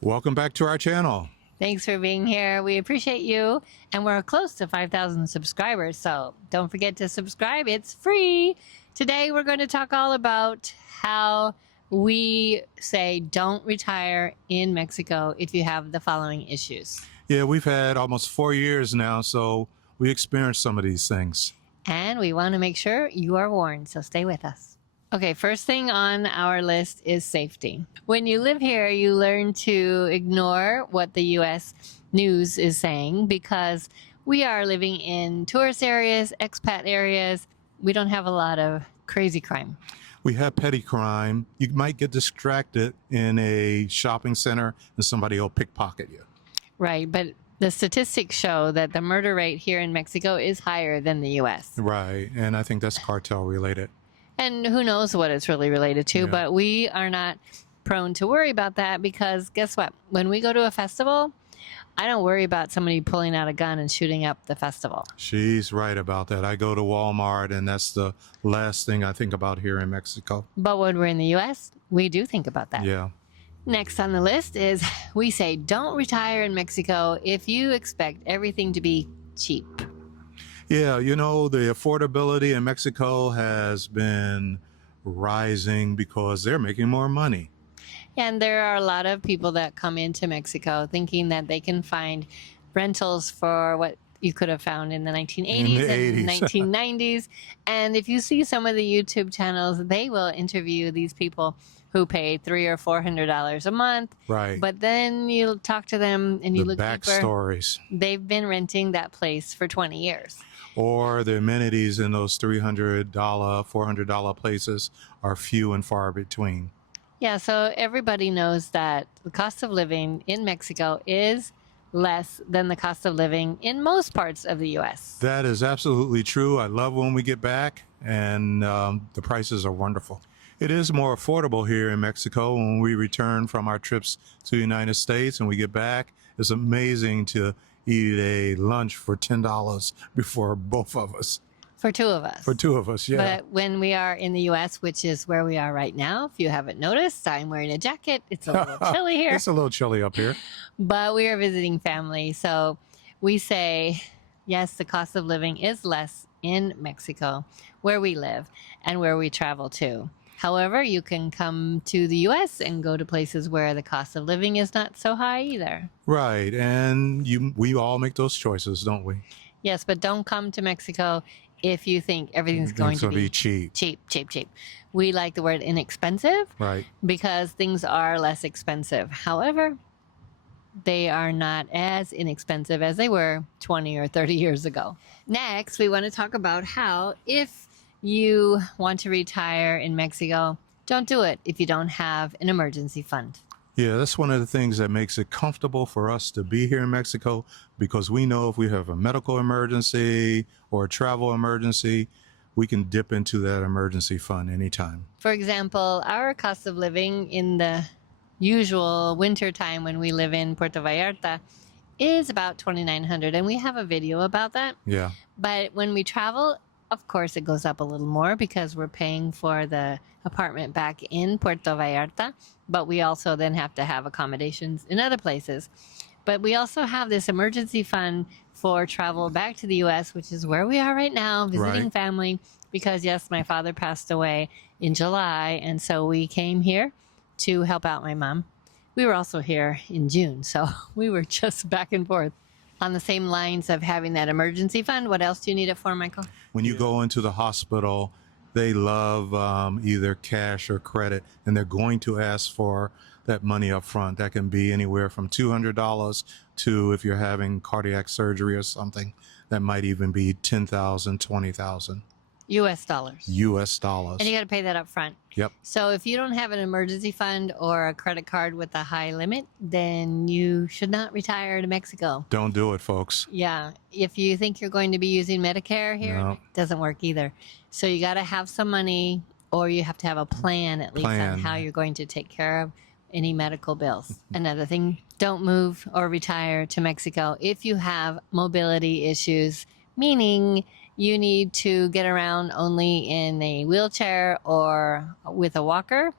Welcome back to our channel. Thanks for being here. We appreciate you. And we're close to 5,000 subscribers, so don't forget to subscribe. It's free. Today we're going to talk all about how we say don't retire in Mexico if you have the following issues. Yeah, we've had almost 4 years now, so we experienced some of these things. And we want to make sure you are warned, so stay with us. Okay, first thing on our list is safety. When you live here, you learn to ignore what the U.S. news is saying because we are living in tourist areas, expat areas. We don't have a lot of crazy crime. We have petty crime. You might get distracted in a shopping center and somebody will pickpocket you. Right, but the statistics show that the murder rate here in Mexico is higher than the U.S. Right, and I think that's cartel related. And who knows what it's really related to, Yeah. but we are not prone to worry about that because guess what? When we go to a festival, I don't worry about somebody pulling out a gun and shooting up the festival. She's right about that. I go to Walmart and that's the last thing I think about here in Mexico. But when we're in the U.S., we do think about that. Yeah. Next on the list is we say don't retire in Mexico if you expect everything to be cheap. Yeah, you know, the affordability in Mexico has been rising because they're making more money. And there are a lot of people that come into Mexico thinking that they can find rentals for what you could have found in the 1980s and 1990s. And if you see some of the YouTube channels, they will interview these people who pay $300 or $400 a month. Right. But then you talk to them and you The look deeper. backstories. They've been renting that place for 20 years. Or the amenities in those $300, $400 places are few and far between. Yeah, so everybody knows that the cost of living in Mexico is less than the cost of living in most parts of the U.S. That is absolutely true. I love when we get back, and the prices are wonderful. It is more affordable here in Mexico when we return from our trips to the United States and we get back. It's amazing to eat a lunch for $10 before both of us. For two of us. For two of us, yeah. But when we are in the U.S., which is where we are right now, if you haven't noticed, I'm wearing a jacket. It's a little chilly here. It's a little chilly up here. But we are visiting family. So we say, yes, the cost of living is less in Mexico, where we live and where we travel to. However, you can come to the U.S. and go to places where the cost of living is not so high either. Right, and we all make those choices, don't we? Yes, but don't come to Mexico if you think everything's going to be cheap. Cheap. We like the word inexpensive, Right. because things are less expensive. However, they are not as inexpensive as they were 20 or 30 years ago. Next, we want to talk about how if you want to retire in Mexico, don't do it if you don't have an emergency fund. Yeah, that's one of the things that makes it comfortable for us to be here in Mexico, because we know if we have a medical emergency or a travel emergency, we can dip into that emergency fund anytime. For example, our cost of living in the usual winter time when we live in Puerto Vallarta is about $2,900, and we have a video about that. Yeah. But when we travel, of course, it goes up a little more because we're paying for the apartment back in Puerto Vallarta, but we also then have to have accommodations in other places. But we also have this emergency fund for travel back to the U.S., which is where we are right now, visiting Right. family, because, yes, my father passed away in July, and so we came here to help out my mom. We were also here in June, so we were just back and forth. On the same lines of having that emergency fund, what else do you need it for, Michael? When you go into the hospital, they love either cash or credit, and they're going to ask for that money up front. That can be anywhere from $200 to, if you're having cardiac surgery or something, that might even be $10,000, $20,000. U.S. dollars. U.S. dollars. And you got to pay that up front. Yep. So if you don't have an emergency fund or a credit card with a high limit, then you should not retire to Mexico. Don't do it, folks. Yeah. If you think you're going to be using Medicare here, No. it doesn't work either. So you got to have some money, or you have to have a plan at least on how you're going to take care of any medical bills. Another thing, don't move or retire to Mexico if you have mobility issues, meaning you need to get around only in a wheelchair or with a walker.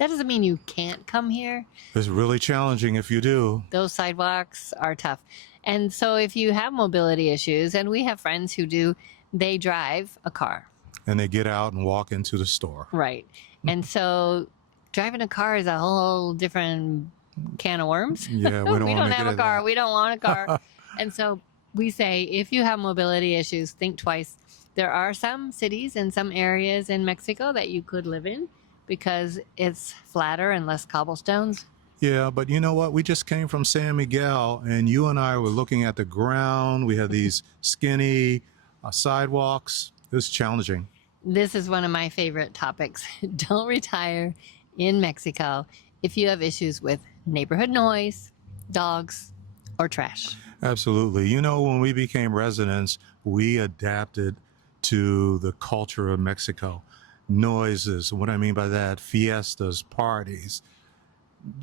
That doesn't mean you can't come here. It's really challenging if you do. Those sidewalks are tough. And so if you have mobility issues, and we have friends who do, they drive a car. And they get out and walk into the store. Right. And so driving a car is a whole different can of worms. Yeah, we don't, we want don't to have get a car. into We don't want a car. And so we say, if you have mobility issues, think twice. There are some cities and some areas in Mexico that you could live in because it's flatter and less cobblestones. Yeah, but you know what? We just came from San Miguel, and you and I were looking at the ground. We had these skinny sidewalks. It was challenging. This is one of my favorite topics. Don't retire in Mexico if you have issues with neighborhood noise, dogs, or trash. Absolutely. You know, when we became residents, we adapted to the culture of Mexico. Noises, what I mean by that, fiestas, parties.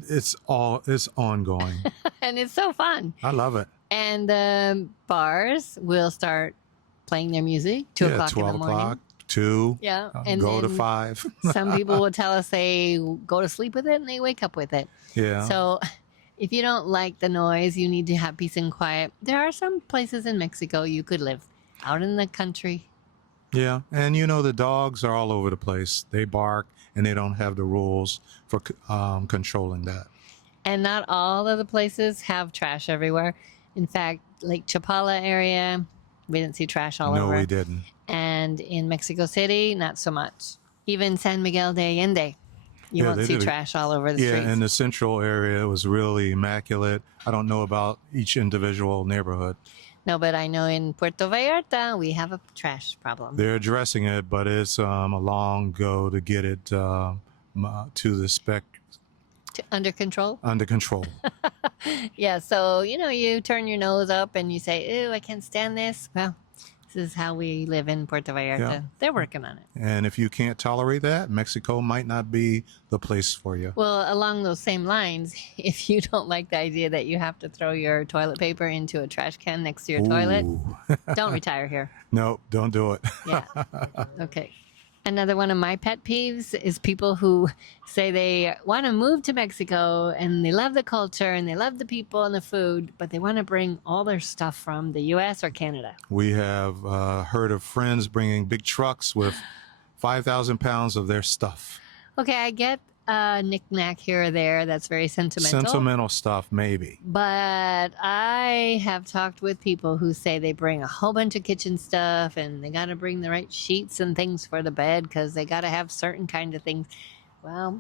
It's ongoing. And it's so fun. I love it. And the bars will start playing their music 2 o'clock in the 12 morning. o'clock, 2, Yeah. And go to then 5. some people will tell us they go to sleep with it and they wake up with it. Yeah. So if you don't like the noise, you need to have peace and quiet. There are some places in Mexico you could live out in the country. Yeah. And you know, the dogs are all over the place. They bark and they don't have the rules for controlling that. And not all of the places have trash everywhere. In fact, Lake Chapala area, we didn't see trash all over. No, we didn't. And in Mexico City, not so much. Even San Miguel de Allende, you Yeah, won't they see did trash all over the Yeah, streets. and the central area was really immaculate. I don't know about each individual neighborhood. No, but I know in Puerto Vallarta, we have a trash problem. They're addressing it, but it's a long go to get it to the spec Under control? under control. Yeah, so, you turn your nose up and you say, "Ew, I can't stand this." Well, this is how we live in Puerto Vallarta. Yeah. They're working on it. And if you can't tolerate that, Mexico might not be the place for you. Well, along those same lines, if you don't like the idea that you have to throw your toilet paper into a trash can next to your toilet, Ooh. don't retire here. No, don't do it. Yeah. Okay. Another one of my pet peeves is people who say they want to move to Mexico and they love the culture and they love the people and the food, but they want to bring all their stuff from the U.S. or Canada. We have heard of friends bringing big trucks with 5,000 pounds of their stuff. Okay, I get a knick-knack here or there that's very sentimental. Sentimental stuff, maybe. But I have talked with people who say they bring a whole bunch of kitchen stuff and they got to bring the right sheets and things for the bed because they got to have certain kind of things. Well,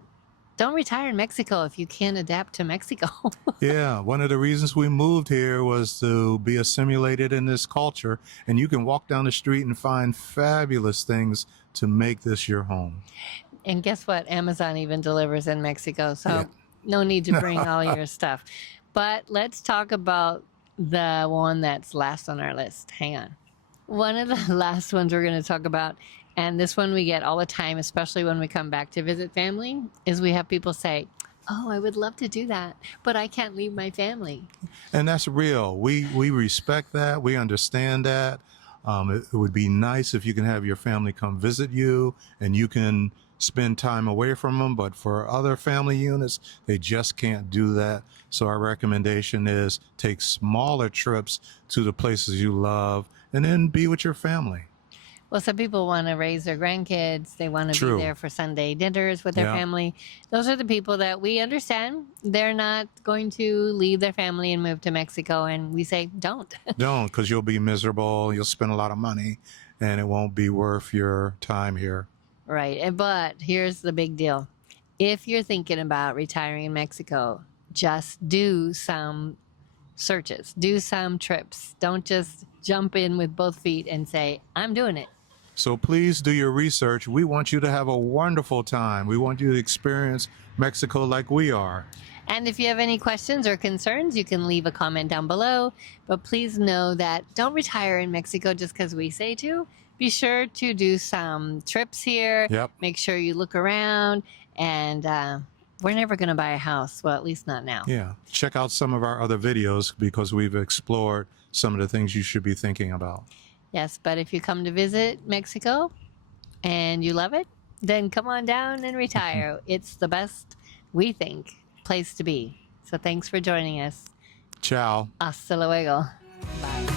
don't retire in Mexico if you can't adapt to Mexico. Yeah, one of the reasons we moved here was to be assimilated in this culture, and you can walk down the street and find fabulous things to make this your home. And guess what? Amazon even delivers in Mexico. So Yeah. no need to bring all your stuff. But let's talk about the one that's last on our list. Hang on. One of the last ones we're going to talk about, and this one we get all the time, especially when we come back to visit family, is we have people say, "Oh, I would love to do that, but I can't leave my family." And that's real. We respect that. We understand that. It would be nice if you can have your family come visit you and you can spend time away from them. But for other family units, they just can't do that. So our recommendation is take smaller trips to the places you love and then be with your family. Well, some people want to raise their grandkids. They want to True. be there for Sunday dinners with their Yeah. family. Those are the people that we understand. They're not going to leave their family and move to Mexico. And we say, don't. Don't, because you'll be miserable. You'll spend a lot of money and it won't be worth your time here. Right. But here's the big deal. If you're thinking about retiring in Mexico, just do some searches, do some trips. Don't just jump in with both feet and say, "I'm doing it." So please do your research. We want you to have a wonderful time. We want you to experience Mexico like we are. And if you have any questions or concerns, you can leave a comment down below. But please know that don't retire in Mexico just because we say to. Be sure to do some trips here. Yep. Make sure you look around. And we're never going to buy a house. Well, at least not now. Yeah. Check out some of our other videos because we've explored some of the things you should be thinking about. Yes, but if you come to visit Mexico and you love it, then come on down and retire. It's the best, we think, place to be. So thanks for joining us. Ciao. Hasta luego. Bye.